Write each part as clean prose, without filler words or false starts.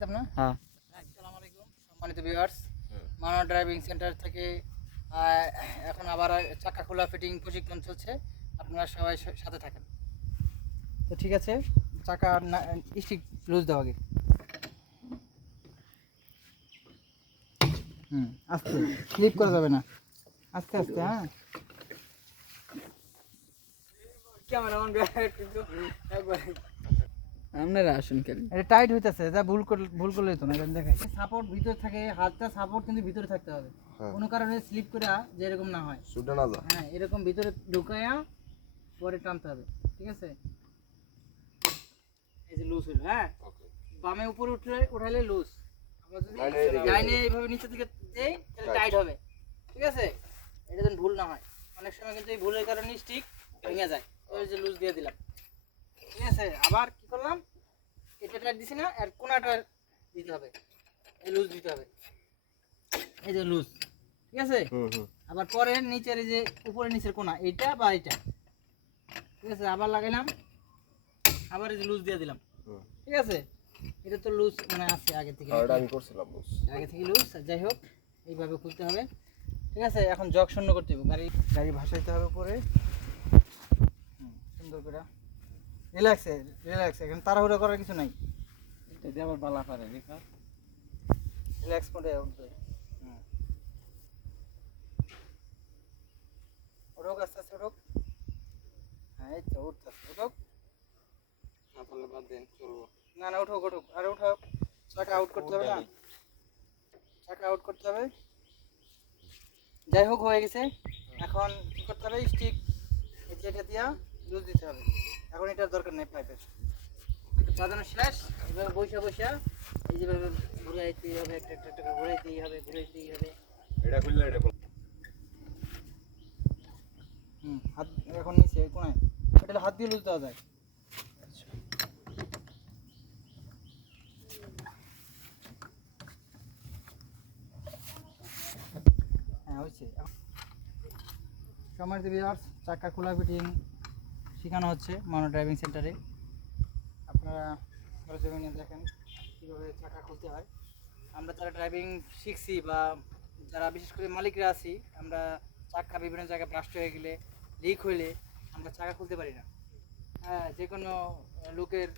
না হ্যাঁ। আসসালামু আলাইকুম সম্মানিত ভিউয়ার্স, মানা ড্রাইভিং সেন্টার থেকে এখন আবার চাকা খোলা ফিটিং প্রশিক্ষণ চলছে। আপনারা সবাই সাথে থাকেন। তো ঠিক আছে, চাকা স্টিক লুজ দাও আগে। আস্তে, স্লিপ করা যাবে না, আস্তে আস্তে। হ্যাঁ, ক্যামেরাম্যান আপনারা আসুন কেন? এটা টাইট হইতেছে, যা ভুল করলে তো না। দেখেন সাপোর্ট ভিতরে থাকে, হাতটা সাপোর্ট কিন্তু ভিতরে থাকতে হবে, কোনো কারণে স্লিপ করে যে এরকম না হয়, ছুটে না যায়। হ্যাঁ, এরকম ভিতরে ঢুকায়া পরে টানতে হবে। ঠিক আছে, এই যে লুজ হলো। হ্যাঁ, বামে উপরে উঠালে লুজ, আমরা যদি লাইনে এইভাবে নিচে দিকে দেই তাহলে টাইট হবে। ঠিক আছে, এটা যেন ভুল না হয়। অনেক সময় কিন্তু এই ভুলের কারণে স্টিক ভেঙে যায়। ওই যে লুজ দিয়ে দিলাম। ঠিক আছে, আবার কি করলাম, এটা টাইট দিছি না, আর কোনাটা দিতে হবে, এই লুজ দিতে হবে, এই যে লুজ। ঠিক আছে, আবার পরে নিচের এই যে উপরে নিচের কোনা, এইটা বা এইটা। ঠিক আছে, আবার লাগাইলাম, আবার এই যে লুজ দিয়ে দিলাম। ঠিক আছে, এটা তো লুজ মানে আছে আগে থেকে, আমি করছিলাম লুজ, আগে থেকে লুজ। যাই হোক, এইভাবে খুলতে হবে। ঠিক আছে, এখন জগ শূন্য করতে হবে, গাড়ি ভাসাইতে হবে উপরে সুন্দর করে। রিল্যাক্সে রিল্যাক্সে, এখন তাড়াহুড়ো করার কিছু নাই। এটা আবার বালা পারে রিল্যাক্স মোডে উঠবে। ওঠক, আস্তে আস্তে ওঠক। হ্যাঁ, এই তো উঠতেছে, ওঠক। না তাহলে বাদ দেন, চলবো। না না, উঠুক উঠুক, আর উঠাও। চাকা আউট করতে হবে না, চাকা আউট করতে হবে। যাই হোক, হয়ে গেছে। এখন কি করতে হবে, স্টিক এটা দিয়া লুজ দিতে হবে। এখন এটার দরকার নেই, পাইপের বাজানো শেষ। এভাবে বসে বসে এই যেভাবে ঘুরাইতেই হবে, একটা একটা একটা ঘুরাইতেই হবে, ঘুরাইতেই হবে। এটা খুললে এটা হাত এখন নিচে কোনায়, এটা হাত দিয়ে লুজ দেওয়া যায়। হ্যাঁ, হয়েছে। সম্মানিত ভিউয়ার্স, চাকা খোলা ফিটিং শেখানো হচ্ছে মানা ড্রাইভিং সেন্টারে। আপনারা সরজমিনে দেখেন কীভাবে চাকা খুলতে হয়। আমরা যারা ড্রাইভিং শিখছি বা যারা বিশেষ করে মালিকরা আছি, আমরা চাকা বিভিন্ন জায়গায় ব্লাস্ট হয়ে গেলে, লিক হইলে আমরা চাকা খুলতে পারি না। হ্যাঁ, যে কোনো লোকের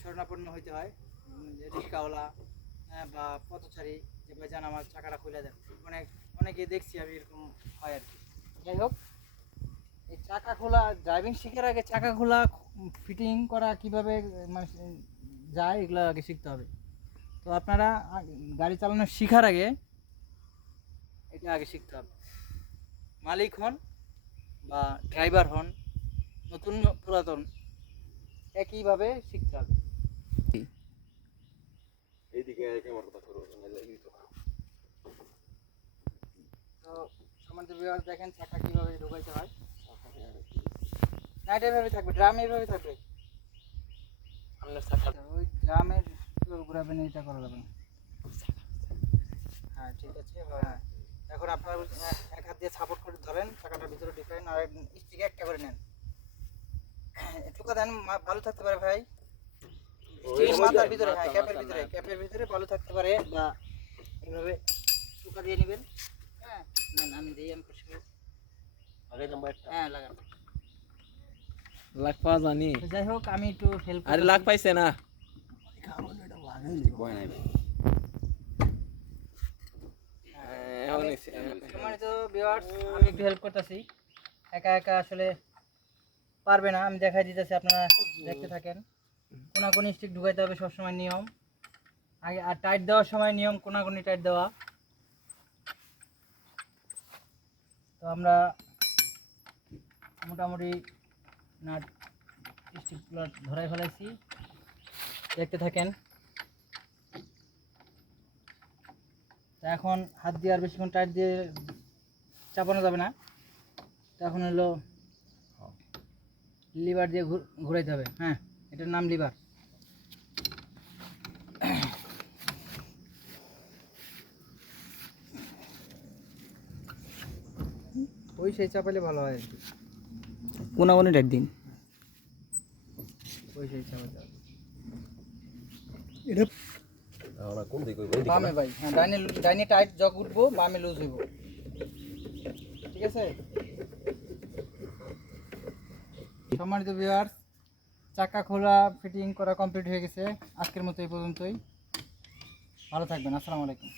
শরণাপন্ন হইতে হয়, রিক্সাওয়ালা বা পথচারী, যে ভাইজান আমার চাকাটা খুলে দেন। অনেকে দেখছি আমি এরকম হয় আর কি। যাই হোক, এই চাকা খোলা ড্রাইভিং শেখার আগে চাকা খোলা ফিটিং করা কিভাবে মানে যায়, এগুলো আগে শিখতে হবে। তো আপনারা গাড়ি চালানো শেখার আগে এটা আগে শিখতে হবে। মালিক হন বা ড্রাইভার হন, নতুন পুরাতন, একইভাবে শিখতে হবে। এইদিকে তো আমাদের ভিউয়ার দেখেন চাকা কিভাবে ঢোকাইতে হয়। না, এটা এভাবে থাকবে, ড্রাম এইভাবে থাকবে। আপনার চাকা ওই ড্রামের ঘুরাবেন, এটা করা যাবে না। হ্যাঁ, ঠিক আছে। হ্যাঁ, এখন আপনারা এক হাত দিয়ে সাপোর্ট করে ধরেন, চাকাটার ভিতরে ঢুকাইন, আর স্টিক একটা করে নেন। ঠুকা দেন, ভালো থাকতে পারে ভাই, মাথার ভিতরে। হ্যাঁ, ক্যাপের ভিতরে ভালো থাকতে পারে, বা এইভাবে ঠুকা দিয়ে নেবেন। হ্যাঁ, নেন, আমি দিই, আমি খুশি। হ্যাঁ, লাগান। লাখ পাওয়া জানি। যাই হোক, আমি একটু হেল্প। আরে লাখ পাইছে না, সম্মানিত ভিউয়ার্স, আমি একটু হেল্প করতেছি। একা একা আসলে পারবে না, আমি দেখাই দিতেছি, আপনারা দেখতে থাকেন। কোনাকুনি স্টিক ঢুকাইতে হবে সবসময় নিয়ম আগে, আর টাইট দেওয়ার সময় নিয়ম কোনাকুনি টাইট দেওয়া। তো আমরা মোটামুটি নাট স্টিকগুলো ধরাই ফেলাইছি, দেখতে থাকেন। তো এখন হাত দিয়ে আর বেশিক্ষণ টাইট দিয়ে চাপানো যাবে না। তো এখন হলো লিভার দিয়ে ঘুরাইতে হবে। হ্যাঁ, এটার নাম লিভার। ওই সেই চাপালে ভালো হয় আর কি। কোনাগুনি টাইট দিন। ওই সেই চাপাতে হবে। আমরা কোন দিকে ওই দিকে বামে ভাই, হ্যাঁ ডাইনে ডাইনে টাইট জগ উঠবো, বামে লুজ হইব, ঠিক আছে। সম্মানিত ভিউয়ার্স, চাকা খোলা ফিটিং করা কমপ্লিট হয়ে গেছে। আজকের মতো এই পর্যন্তই। ভালো থাকবেন, আসসালামু আলাইকুম।